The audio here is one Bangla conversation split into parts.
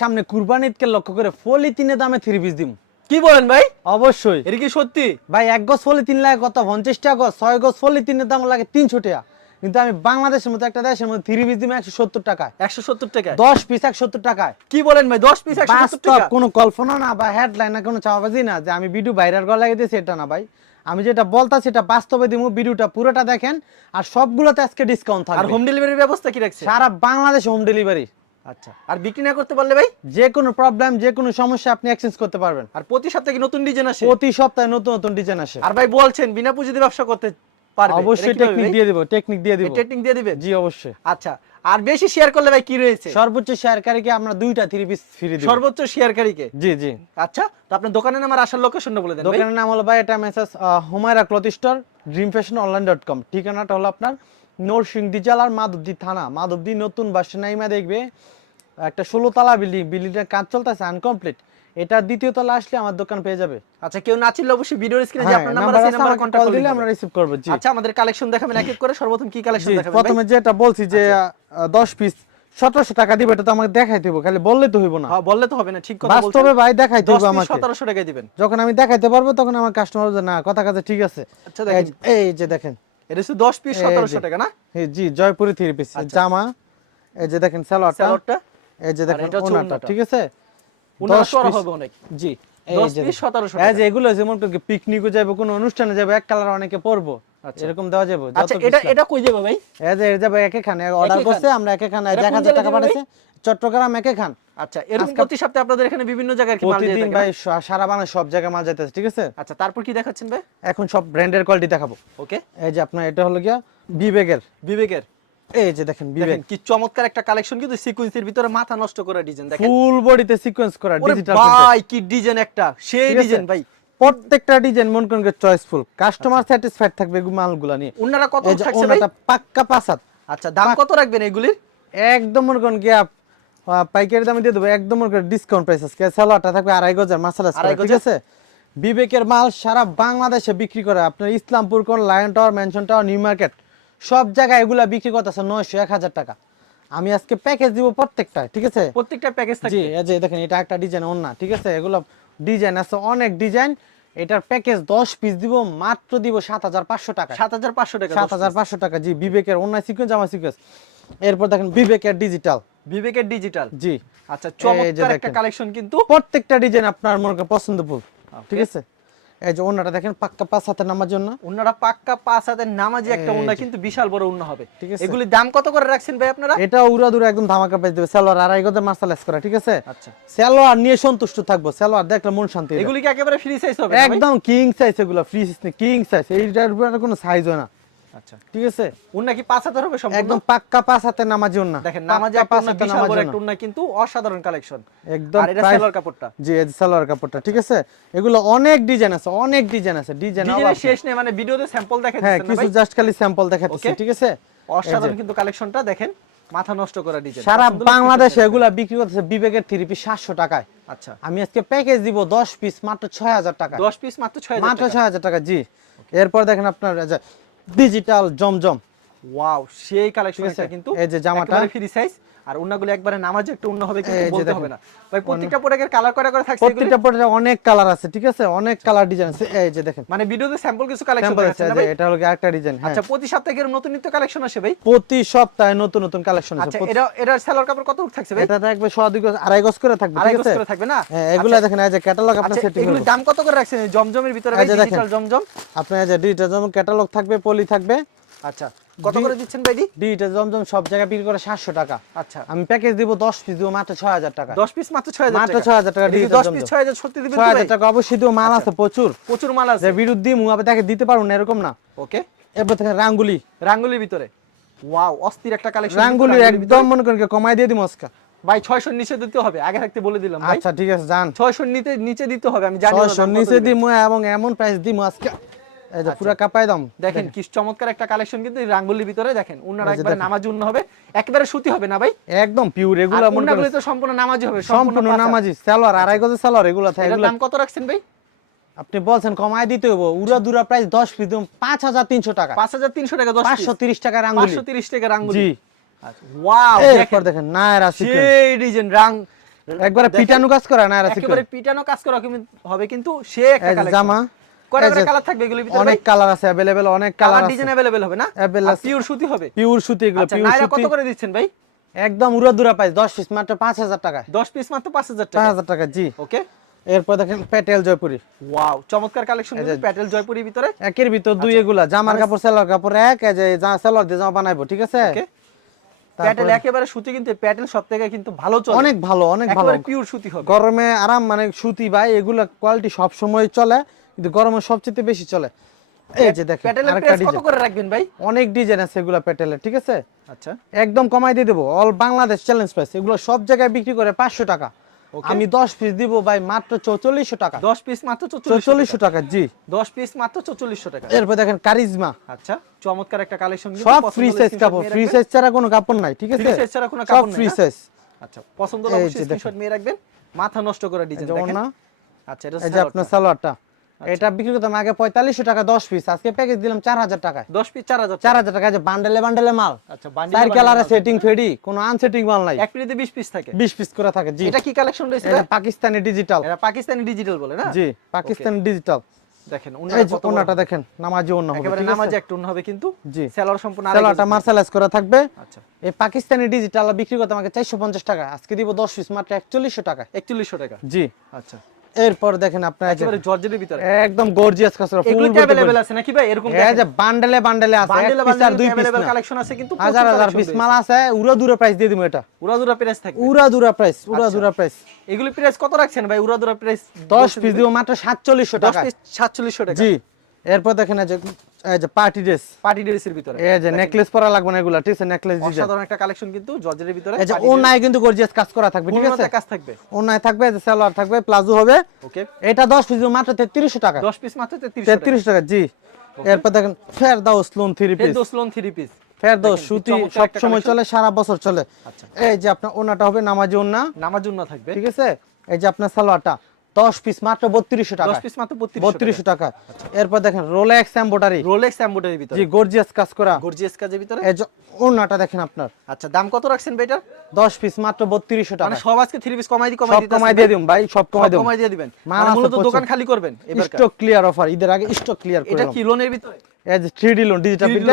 সামনে কুরবানি ঈদকে লক্ষ্য করে পলিথিনের দামে থ্রি পিস দিম। কি বলেন ভাই? অবশ্যই। এটা কি সত্যি? ভাই এক গজ পলিথিন লাগে কত? পঞ্চাশ টাকা ছয় গজ পলিথিনের দাম লাগে তিনশো টাকা। কিন্তু আমি বাংলাদেশের মতো একটা দেশের মধ্যে থ্রি পিস দিম একশো সত্তর টাকায়। একশো সত্তর টাকা দশ পিস একশো সত্তর টাকায়। কি বলেন ভাই? দশ পিস একশো সত্তর টাকা? কোনো কল্পনা না বা হেডলাইন না কোনো চাপাবাজি না যে আমি ভিডিও ভাইরাল করা লাগিয়েছি এটা না ভাই। আমি যেটা বলতাছি সেটা বাস্তবে দিব ভিডিওটা পুরোটা দেখেন। আর সবগুলোতে আজকে ডিসকাউন্ট আর হোম ডেলিভারির ব্যবস্থা কি রাখছে? সারা বাংলাদেশ হোম ডেলিভারি আচ্ছা আর বিক্রি না করতে পারলে ভাই? যে কোনো প্রবলেম যে কোনো সমস্যা আপনি এক্সচেঞ্জ করতে পারবেন। আর প্রতি সপ্তাহে কি নতুন ডিজাইন আসে? প্রতি সপ্তাহে নতুন নতুন ডিজাইন আসে। আর ভাই বলছেন বিনা পুঁজিতে ব্যবসা করতে পারবে। অবশ্যই টেকনিক দিয়ে দিব টেকনিক দিয়ে দিব। টেকনিক দিয়ে দিবেন জি অবশ্যই। আচ্ছা আর বেশি শেয়ার করলে ভাই কি রয়েছে? সর্বোচ্চ শেয়ারকারীকে আমরা দুইটা থ্রি পিস ফ্রি দিব। সর্বোচ্চ শেয়ারকারীকে জি জি। আচ্ছা তো আপনার দোকানের নাম আর আসার লোকেশনটা বলে দেন দোকানের নাম হলো ভাই এটা message Humayra cloth store dream fashion online dot com ঠিকানাটা হলো আপনার নরসিংদী জেলার মাধবদী থানা। মাধবদী নতুন বাস নাইমা দেখবে। একটা ষোলো তলা বিল্ডিং বিল্ডিংটার কাজ চলতেছে আনকমপ্লিট। এটা দ্বিতীয় তলা আসলে আমার দোকান পেয়ে যাবে। আচ্ছা কেউ না চিনলে অবশ্যই ভিডিওর স্ক্রিনে যে হ্যাঁ, আপনার নাম্বার আছে নাম্বার কন্টাক্ট দিলে আমরা রিসিভ করব জি। আচ্ছা আমাদের কালেকশন দেখাবেন এক এক করে সর্বপ্রথম কি কালেকশন দেখাবেন প্রথমে যেটা বলছি যে দশ পিস সতেরোশো টাকা দিবে এটা তো আমাকে দেখাই দেবো খালি বললে তো হইব না। হ্যাঁ বললে তো হবে না ঠিক কথা বলছেন। বাস্তবে ভাই দেখাই দেবো 10 আমাকে। 1700 টাকায় দিবেন। যখন আমি দেখাইতে পারব তখন আমার কাস্টমার বলবে না কথা কাছে ঠিক আছে। আচ্ছা, দেখেন। এই যে দেখেন। এটা শুধু 10 পিস 1700 টাকা না? জি জয়পুরি থ্রি পিস জামা এই যে দেখেন সালোয়ারটা স্যালোডটা এই যে দেখেন ওনাটা ঠিক আছে? উনারা 10 সরা piece- হবে অনেক। জি 10 পিস 1700 এই যে এগুলো যেমন পিকনিকও যাবে কোনো অনুষ্ঠানে যাবে এক কালার অনেকে পরবো। আচ্ছা। এরকম দেওয়া যাবে আচ্ছা এটা এটা কই যাবে ভাই? এই যে এর যাবে একে অর্ডার করছে আমরা একে খান এটা এক হাজার টাকা পাঠাইছে। চট্টগ্রাম একে খান। আচ্ছা এরকম প্রতি সপ্তাহে আপনাদের এখানে বিভিন্ন জায়গায় কি মাল দিয়ে প্রতিদিন থাকে? ভাই সারা বাংলা সব জায়গায় মাল যাইতেছে ঠিক আছে? আচ্ছা তারপর কি দেখাচ্ছেন ভাই? এখন সব ব্র্যান্ডের কোয়ালিটি দেখাবো। ওকে। এই যে আপনার এটা হলো গিয়া বিবেকের। বিবেকের। এই যে দেখেন বিবেক। কি চমৎকার একটা কালেকশন কিন্তু সিকোয়েন্সের ভিতরে মাথা নষ্ট করা ডিজাইন দেখেন। ফুল বডিতে সিকোয়েন্স করা ডিজিটাল ভাই কি ডিজাইন একটা সেই ডিজাইন ভাই। প্রত্যেকটা ডিজাইন মন করেন চয়েসফুল কাস্টমার স্যাটিসফাইড থাকবে মালগুলা নিয়ে। ওনারা কত থাকছে ভাই? পাক্কা পাসাত আচ্ছা দাম কত রাখবেন এগুলির? একদম মনে করেন গিয়া পাইকারি দামে দিয়ে দেবো একদম ডিসকাউন্ট প্রাইস আজকে। সালোয়ারটা থাকবে আড়াই গজার মাসালা ঠিক আছে? বিবেকের মাল সারা বাংলাদেশে বিক্রি করে। আপনার ইসলামপুর কোন lion tower mansion tower new market সব জায়গায় এগুলা বিক্রি করতেছে নয়শো এক হাজার টাকা। আমি আজকে প্যাকেজ দিব প্রত্যেকটা ঠিক আছে? প্রত্যেকটা প্যাকেজ জি যে দেখেন এটা একটা ডিজাইন অন্য ঠিক আছে? এগুলো ডিজাইন আছে অনেক ডিজাইন এটার প্যাকেজ দশ পিস দিব মাত্র দিব সাত হাজার পাঁচশো টাকা 7500 টাকা সাত হাজার পাঁচশো টাকা জি বিবেকের অন্য সিকোয়েন্স জামা সিকোয়েন্স এরপর দেখেন বিবেকের ডিজিটাল বিবেকের ডিজিটাল জি। আচ্ছা চমৎকার একটা কালেকশন কিন্তু। প্রত্যেকটা ডিজাইন আপনার মনে পছন্দফুল ঠিক আছে? এই যে অন্যটা দেখেন পাক্কা পাঁচ হাতে নামার জন্য। ওনারা পাক্কা পাঁচ হাতের নামাজি একটা যে। কিন্তু বিশাল বড় উন্না হবে। ঠিক আছে। এগুলির দাম কত করে রাখছেন ভাই আপনারা? এটা উড়া দুরা একদম ধামাকা পেয়ে দেবে। সালোয়ার আড়াই গজের মাসালেস করা ঠিক আছে? আচ্ছা। সালোয়ার নিয়ে সন্তুষ্ট থাকব। সালোয়ার দেখলে মন শান্তি। এগুলি কি একেবারে ফ্রি সাইজ হবে একদম কিং সাইজ এগুলো ফ্রি সাইজ কিং সাইজ এইটার উপরে কোনো সাইজ হয় না। আচ্ছা। ঠিক আছে? উন্না কি পাঁচ হাতের হবে সম্পূর্ণ? একদম পাক্কা পাঁচ হাতে নামাজি না দেখেন নামাজি একটা উন্না বিশাল একটা উন্না কিন্তু অসাধারণ কালেকশন একদম আর এটা price- কাপড়টা। জি এই সালোয়ার কাপড়টা ঠিক আছে? এগুলো অনেক ডিজাইন আছে অনেক ডিজাইন আছে ডিজাইন ডিজাইনের শেষ নেই মানে ভিডিওতে স্যাম্পল দেখা হ্যাঁ যাচ্ছে না কিছু জাস্ট খালি স্যাম্পল দেখাচ্ছি ঠিক আছে? অসাধারণ কিন্তু কালেকশনটা দেখেন মাথা নষ্ট করা ডিজাইন সারা বাংলাদেশে এগুলা বিক্রি করতেছে বিবেকের থ্রি পিস সাতশো টাকায়। আচ্ছা। আমি আজকে প্যাকেজ দিব দশ পিস মাত্র ছয় হাজার টাকা 10 পিস মাত্র 6000 মাত্র ছয় হাজার টাকা জি। এরপর দেখেন আপনার ডিজিটাল জমজম। ওয়াও সেই কালেকশন ঠিক কিন্তু এই যে জামাটা। ফ্রি সাইজ আর উন্নাগুলো একবারে নামাজে একটা উন্ন হবে কিন্তু বলতে। হবে না। ভাই প্রত্যেকটা প্রোডাক্টের কালার করা করে থাকছে প্রত্যেকটা প্রোডাক্টে অনেক কালার আছে ঠিক আছে? অনেক কালার ডিজাইন আছে। এই যে দেখেন। মানে ভিডিওতে স্যাম্পল কিছু কালেকশন আছে এটা হলো একটা ডিজাইন হ্যাঁ। আচ্ছা প্রতি সপ্তাহে নতুন নিত্য কালেকশন আসে ভাই? প্রতি সপ্তাহে নতুন নতুন কালেকশন আচ্ছা এটা এটার সেলর কাপড় কত থাকছে ভাই? এটা থাকবে গজ আড়াই গজ করে থাকবে আড়াই ঠিক গজ আছে? করে থাকবে না? হ্যাঁ এগুলা দেখেন এই যে ক্যাটালগ আপনার আচ্ছা সেটিং এগুলোর দাম কত করে রাখছেন? জমজমের ভিতরে ভাই। ডিজিটাল জমজম? আপনার এই যে ডিজিটাল জমজম ক্যাটালগ থাকবে পলি থাকবে। আচ্ছা। কত করে দিচ্ছেন ভাই দি? ডিজিটাল জমজম সব জায়গায় বিক্রি করে সাতশো টাকা। আচ্ছা। আমি প্যাকেজ দিব দশ পিস দিব মাত্র ছয় হাজার টাকা। 10 পিস মাত্র 6000 মাত্র টাকা। 6000 টাকা এটা 10 পিস জমজম। 6000 সত্যি দিবেন ছয় তো হাজার ভাই? টাকা অবশ্যই দিব মাল আছে প্রচুর। প্রচুর মাল আছে। যে বিরুদ্ধ দিমু আবার তাকে দিতে পারব না এরকম না। ওকে। এরপর থেকে রাঙ্গুলি। রাঙ্গুলির ভিতরে। ওয়াও অস্থির একটা কালেকশন রাঙ্গুলি একদম মনে করেন কমাই দিয়ে দিব আজকে। ভাই 600 নিচে দিতে হবে। আগে থাকতে বলে দিলাম ভাই। আচ্ছা ঠিক আছে যান। 600 নিতে নিচে দিতে হবে আমি জানি না ছয়শো দাম কত নিচে দিবেন। দিমু এবং এমন প্রাইস দিমু আজকে। এই যে পুরা কাপাই দাম। দেখেন কি চমৎকার একটা কালেকশন কিন্তু রাঙ্গুলির ভিতরে দেখেন একবারে নামাজ উন্ন হবে। একেবারে সুতি হবে না ভাই? একদম পিওর আর এগুলা উন্নাগুলি তো সম্পূর্ণ নামাজি হবে সম্পূর্ণ নামাজি সালোয়ার আড়াই গজের সালোয়ার এগুলা থাকে এগুলা দাম কত রাখছেন ভাই? আপনি বলছেন কমাই দিতে হব উড়া দুরা প্রাইস দশ পিস দিম পাঁচ হাজার তিনশো টাকা। 5300 টাকা 10 পাঁচশো তিরিশ টাকা রাঙ্গুলি। 530 টাকা রাঙ্গুলি। জি। ওয়াও এরপর দেখেন নায়রা সিকোয়েন্স সেই ডিজাইন রাং একবারে দেখেন, পিটানো কাজ করা না আর একেবারে পিটানো কাজ করা কিন্তু হবে কিন্তু সে একটা কালেকশন জামা। কয়টা এই করে যে কালার থাকবে এগুলোর ভিতরে অনেক কালার আছে अवेलेबल অনেক কালার কালার আছে ডিজাইন अवेलेबल হবে না Available আছে। পিওর সুতি হবে পিওর সুতি এগুলো আচ্ছা পিওর নাইরা কত সুতি করে দিচ্ছেন ভাই একদম উড়া দুরা প্রাইস 10 পিস মাত্র 5000 টাকা 10 পিস মাত্র 5000 টাকা 5000 টাকা জি ওকে এরপর দেখেন প্যাটেল জয়পুরি ওয়াও চমৎকার কালেকশন এই যে- প্যাটেল জয়পুরের ভিতরে একের ভিতর দুই এগুলা জামার মানে- কাপড় সেলার কাপড় এক এই যে যা সেলার দিয়ে জামা বানাইবো ঠিক আছে ওকে তারপরে- প্যাটেল একেবারে সুতি কিন্তু প্যাটেল সব থেকে কিন্তু ভালো চলে অনেক ভালো অনেক ভালো একেবারে পিওর সুতি হবে গরমে আরাম মানে সুতি ভাই এগুলা কোয়ালিটি সব সময় চলে কিন্তু গরমে সবচেয়ে বেশি চলে। এই যে দেখেন কত করে রাখবেন ভাই? অনেক ডিজাইন আছে এগুলা প্যাটেলের ঠিক আছে? আচ্ছা। একদম কমাই দিয়ে দেবো। অল বাংলাদেশ চ্যালেঞ্জ প্রাইস এগুলো সব জায়গায় বিক্রি করে পাঁচশো টাকা। আমি দশ পিস দিব ভাই মাত্র চৌচল্লিশশো টাকা। 10 পিস মাত্র 4400 টাকা। জি। 10 পিস মাত্র 4400 টাকা। এরপর দেখেন কারিজমা। আচ্ছা চমৎকার একটা কালেকশন সব ফ্রি সাইজ কাপড় ফ্রি সাইজ ছাড়া কোনো কাপড় নাই ঠিক আছে? Free size ছাড়া কোনো সব কাপড় নাই ফ্রি সাইজ আচ্ছা পছন্দ হলে অবশ্যই স্ক্রিনশট নিয়ে রাখবেন। মাথা নষ্ট করা ডিজাইন দেখেন। না আচ্ছা এটা এই যে আপনার সালোয়ারটা। এটা বিক্রি করতাম আগে পঁয়তাল্লিশশো টাকা দশ পিস আজকে প্যাকেজ দিলাম চার হাজার টাকায়। 10 পিস 4000 চার হাজার টাকা যে বান্ডেলে বান্ডেলে মাল। আচ্ছা চার কালারে সেটিং ফেডি কোনো আনসেটিং মাল নাই। এক মিনিটে 20 পিস থাকে। বিশ পিস করে থাকে জি। এটা কি কালেকশন রয়েছে? এটা পাকিস্তানি ডিজিটাল এটা পাকিস্তানি ডিজিটাল বলে না? জি পাকিস্তানি ডিজিটাল দেখেন ওনাটা দেখেন নামাজি অন্য হবে একেবারে ঠিক একটা উন্ন হবে কিন্তু। জি। সেলার সম্পূর্ণ সেলারটা গজ। করা থাকবে। আচ্ছা। এই পাকিস্তানি ডিজিটাল বিক্রি করতে আমাকে চারশো পঞ্চাশ টাকা আজকে দিব দশ পিস মাত্র একচল্লিশশো টাকা। 4100 টাকা। জি। আচ্ছা। এরপর দেখেন আপনার এই যে একেবারে জর্জেটের ভিতরে একদম গর্জিয়াস কাসরা ফুল এগুলো কি अवेलेबल আছে নাকি ভাই এরকম এই যে বান্ডেলে বান্ডেলে আছে এক বান্ডেল পিস আর দুই পিস अवेलेबल কালেকশন আছে কিন্তু হাজার হাজার পিস মাল আছে উড়া দুরা প্রাইস দিয়ে দিব এটা উড়া দুরা প্রাইস থাকবে উড়া দুরা প্রাইস উড়া আচ্ছা। দুরা প্রাইস এগুলো প্রাইস কত রাখছেন ভাই উড়া দুরা প্রাইস দশ পিস দিব মাত্র সাতচল্লিশশো 10 টাকা পিস 4700 টাকা জি এরপর দেখেন এই যে এই যে পার্টি ড্রেস। পার্টি ড্রেসের ভিতরে। এই যে নেকলেস পরা লাগবে না এগুলা ঠিক আছে? নেকলেস ডিজাইন অসাধারণ একটা কালেকশন কিন্তু জর্জেটের ভিতরে এই যে ওনায় কিন্তু গর্জিয়াস কাজ করা থাকবে ঠিক আছে? কাজ থাকবে। ওনায় থাকবে এই যে সালোয়ার থাকবে প্লাজো হবে। ওকে। এটা দশ পিস মাত্র তেত্রিশশো টাকা। 10 পিস মাত্র 3300 টাকা। তেত্রিশ টাকা জি। এরপর দেখেন ফের দাও স্লোন পিস এই দোসলন 3 পিস ফের দাও দেখেন, কি সুতি সব সময় চলে সারা বছর চলে। আচ্ছা। এই যে আপনার ওনাটা হবে নামাজি ওনা নামার জন্য থাকবে। ঠিক আছে? এই যে আপনার সালোয়ারটা। দশ পিস মাত্র বত্রিশশো টাকা 10 পিস মাত্র 3200 বত্রিশশো টাকা। এরপর দেখেন রোলেক্স এম্বোটারি রোলেক্স এমব্রয়ডারির ভিতরে। জি গর্জিয়াস কাজ করা। গর্জিয়াস কাজের ভিতরে? এই যে ওনাটা দেখেন আপনার। আচ্ছা দাম কত রাখছেন দশ পিস মাত্র বত্রিশশো টাকা মানে সব আজকে 3 পিস কমাই দি কমাই সব কমাই দিয়ে দিন ভাই সব কমাই কমাই দিয়ে দিবেন। মানে মূলত দোকান খালি করবেন এবার স্টক ক্লিয়ার অফার ঈদের আগে স্টক ক্লিয়ার এটা কি লোনের ভিতরে? যে three D lawn digital 3D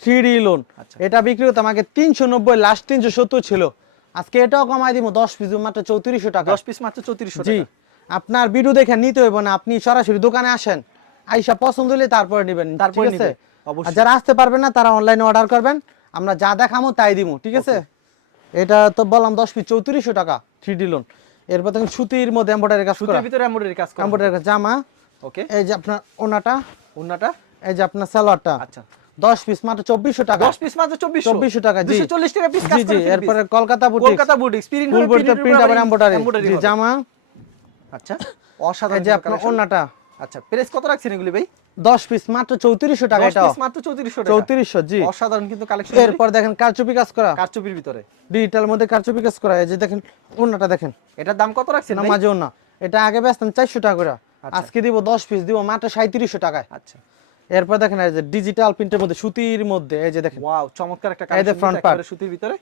three D lawn. এটা বিক্রি করতাম আগে তিনশো নব্বই লাস্ট তিনশো সত্তর ছিল। আজকে এটাও কমাই দিব দশ পিস মাত্র চৌত্রিশশো টাকা। 10 পিস মাত্র 3400 টাকা। আপনার ভিডিও দেখে নিতে হইব না আপনি সরাসরি দোকানে আসেন আইসা পছন্দ হলে তারপরে নেবেন তারপরে ঠিক আছে যারা আসতে পারবেন না তারা অনলাইনে অর্ডার করবেন আমরা যা দেখামো তাই দিব ঠিক আছে? এটা তো বললাম দশ পিস চৌত্রিশশো টাকা থ্রি ডি লোন এরপর দেখেন সুতির মধ্যে এম্বয়ডারি কাজ করা। সুতির ভিতরে এমব্রয়ডারি কাজ করা। এম্বয়ডারি জামা। ওকে। এই যে আপনার ওনাটা ওন্নাটা এই যে আপনার সালোয়ারটা। আচ্ছা। দশ পিস মাত্র চব্বিশশো টাকা। 10 পিস মাত্র 2400 চব্বিশশো টাকা জি। 240 টাকা পিস কাজ জি জি করে এরপরে কলকাতা বুটিক কলকাতা বুটিক বডিতে প্রিন্ট আবার এম্বয়ডারি জামা। আচ্ছা। অসাধারণ যে আপনার। ওনাটা আচ্ছা প্রাইস কত রাখছেন এগুলি ভাই? দশ পিস মাত্র চৌত্রিশশো টাকা 10 পিস মাত্র 3400 টাকা। চৌত্রিশশো জি। অসাধারণ কিন্তু কালেকশন এরপর দেখেন কারচুপি কাজ করা। কারচুপির ভিতরে। ডিজিটাল মধ্যে কারচুপি কাজ করা। এই যে দেখেন ওনাটা দেখেন। এটার দাম কত রাখছেন ভাই? নামাজে ওনা এটা আগে বেচতাম চারশো টাকা করে। আচ্ছা। আজকে দিব দশ পিস দিব মাত্র সাঁত্রিশশো টাকায়। আচ্ছা। এরপর দেখেন এই যে ডিজিটাল প্রিন্টের মধ্যে সুতির মধ্যে এই যে দেখেন। ওয়াও চমৎকার একটা এই যে front part। সুতির ভিতরে।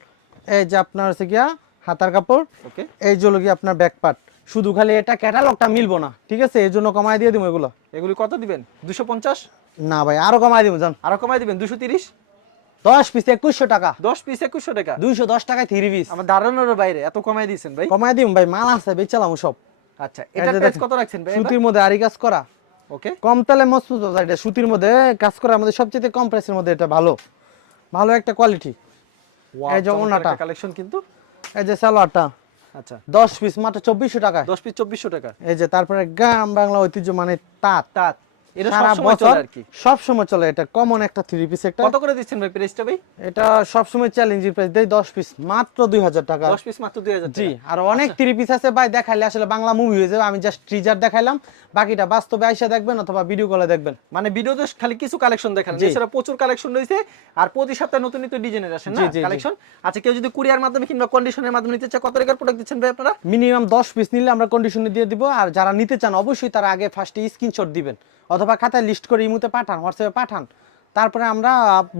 এই যে আপনার হচ্ছে গিয়া হাতার কাপড়। ওকে এই যে হলো গিয়ে আপনার ব্যাক পার্ট শুধু খালি এটা ক্যাটালগটা মিলবো না ঠিক আছে? এই জন্য কমাই দিয়ে দিব এগুলো। এগুলি কত দিবেন? 250 না ভাই আরও কমাই দিব জান। আরও কমাই দিবেন? 230 দশ পিস একুশশো টাকা। 10 পিস 2100 টাকা? দুইশো দশ টাকায় থ্রি পিস আমার ধারণার বাইরে এত কমাই দিয়েছেন ভাই। কমাই দিব ভাই মাল আছে বেচালাম সব। আচ্ছা এটা প্রাইস কত রাখছেন ভাই সুতির মধ্যে আরি কাজ করা। ওকে। কম তেলে মজবুত এটা সুতির মধ্যে কাজ করা আমাদের সবচেয়ে কম প্রাইসের মধ্যে এটা ভালো। ভালো একটা কোয়ালিটি এই যে ওড়নাটা। কালেকশন কিন্তু। এই যে সালোয়ারটা। আচ্ছা। দশ পিস মাত্র চব্বিশশো টাকা 10 পিস 2400 টাকা। এই যে তারপরে গ্রাম বাংলা ঐতিহ্য মানে তাঁত। তাত। এটা সারা বছর চলে আর কি। সব সময় চলে। এটা কমন একটা থ্রি পিস একটা। কত করে দিচ্ছেন ভাই প্রাইসটা ভাই? এটা সব সময় চ্যালেঞ্জিং প্রাইস দেয় দশ পিস মাত্র দুই হাজার টাকা। 10 পিস মাত্র 2000 জি আর অনেক থ্রি পিস আছে। ভাই দেখাইলে আসলে বাংলা মুভি হয়ে যাবে। আমি জাস্ট ট্রিজার দেখাইলাম। বাকিটা বাস্তবে আইসা দেখবেন অথবা ভিডিও কলে দেখবেন। মানে ভিডিওতে খালি কিছু কালেকশন দেখান এছাড়া প্রচুর কালেকশন রয়েছে। আর প্রতি সপ্তাহে নতুন নতুন ডিজাইনের আসেন না। কালেকশন আচ্ছা কেউ যদি কুরিয়ার মাধ্যমে কিংবা কন্ডিশনের মাধ্যমে নিতে চায় কত টাকার প্রোডাক্ট দিচ্ছেন ভাই আপনারা? মিনিমাম দশ পিস নিলে আমরা কন্ডিশনে দিয়ে দিব। আর যারা নিতে চান অবশ্যই তারা আগে ফার্স্টে স্ক্রিনশট দিবেন। অথবা খাতায় লিস্ট করে ইমুতে পাঠান হোয়াটসঅ্যাপে পাঠান। তারপরে আমরা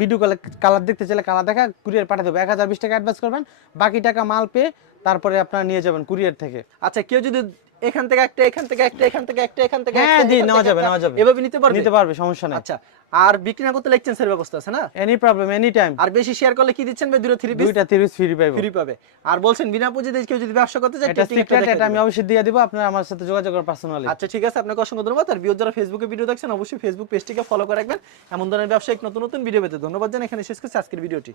ভিডিও কলে কালার দেখতে চাইলে কালার দেখা কুরিয়ার পাঠিয়ে দেবো। এক হাজার বিশ টাকা অ্যাডভান্স করবেন, বাকি টাকা মাল পেয়ে তারপরে আপনারা নিয়ে যাবেন কুরিয়ার থেকে। আচ্ছা কেউ যদি এখান থেকে একটা এখান থেকে একটা এখান থেকে একটা এখান থেকে হ্যাঁ, জি, নেওয়া যাবে, নেওয়া যাবে। এভাবে নিতে পারবে? নিতে পারবে সমস্যা নেই। আচ্ছা আর বিক্রি না করতে লাইসেন্সের ব্যবস্থা আছে না? এনি প্রবলেম এনি টাইম আর বেশি শেয়ার করলে কি দিচ্ছেন ভাই? দুটো থ্রি পিস দুইটা তিরিশ ফ্রি পাইবো। ফ্রি পাবে। আর বলছেন বিনা পুঁজিতে কেউ যদি ব্যবসা করতে চায় এটা সিক্রেট এটা আমি অবশ্যই দিয়ে দিব আপনারা আমার সাথে যোগাযোগ করেন পার্সোনালি আচ্ছা ঠিক আছে আপনাকে অসংখ্য ধন্যবাদ। আর ভিউ যারা ফেসবুকে ভিডিও দেখছেন অবশ্যই ফেসবুক পেজটিকে ফলো করে রাখবেন। এমন ধরনের ব্যবসায়িক নতুন নতুন ভিডিও পেতে ধন্যবাদ জানাই। এখানে শেষ করছি আজকের ভিডিওটি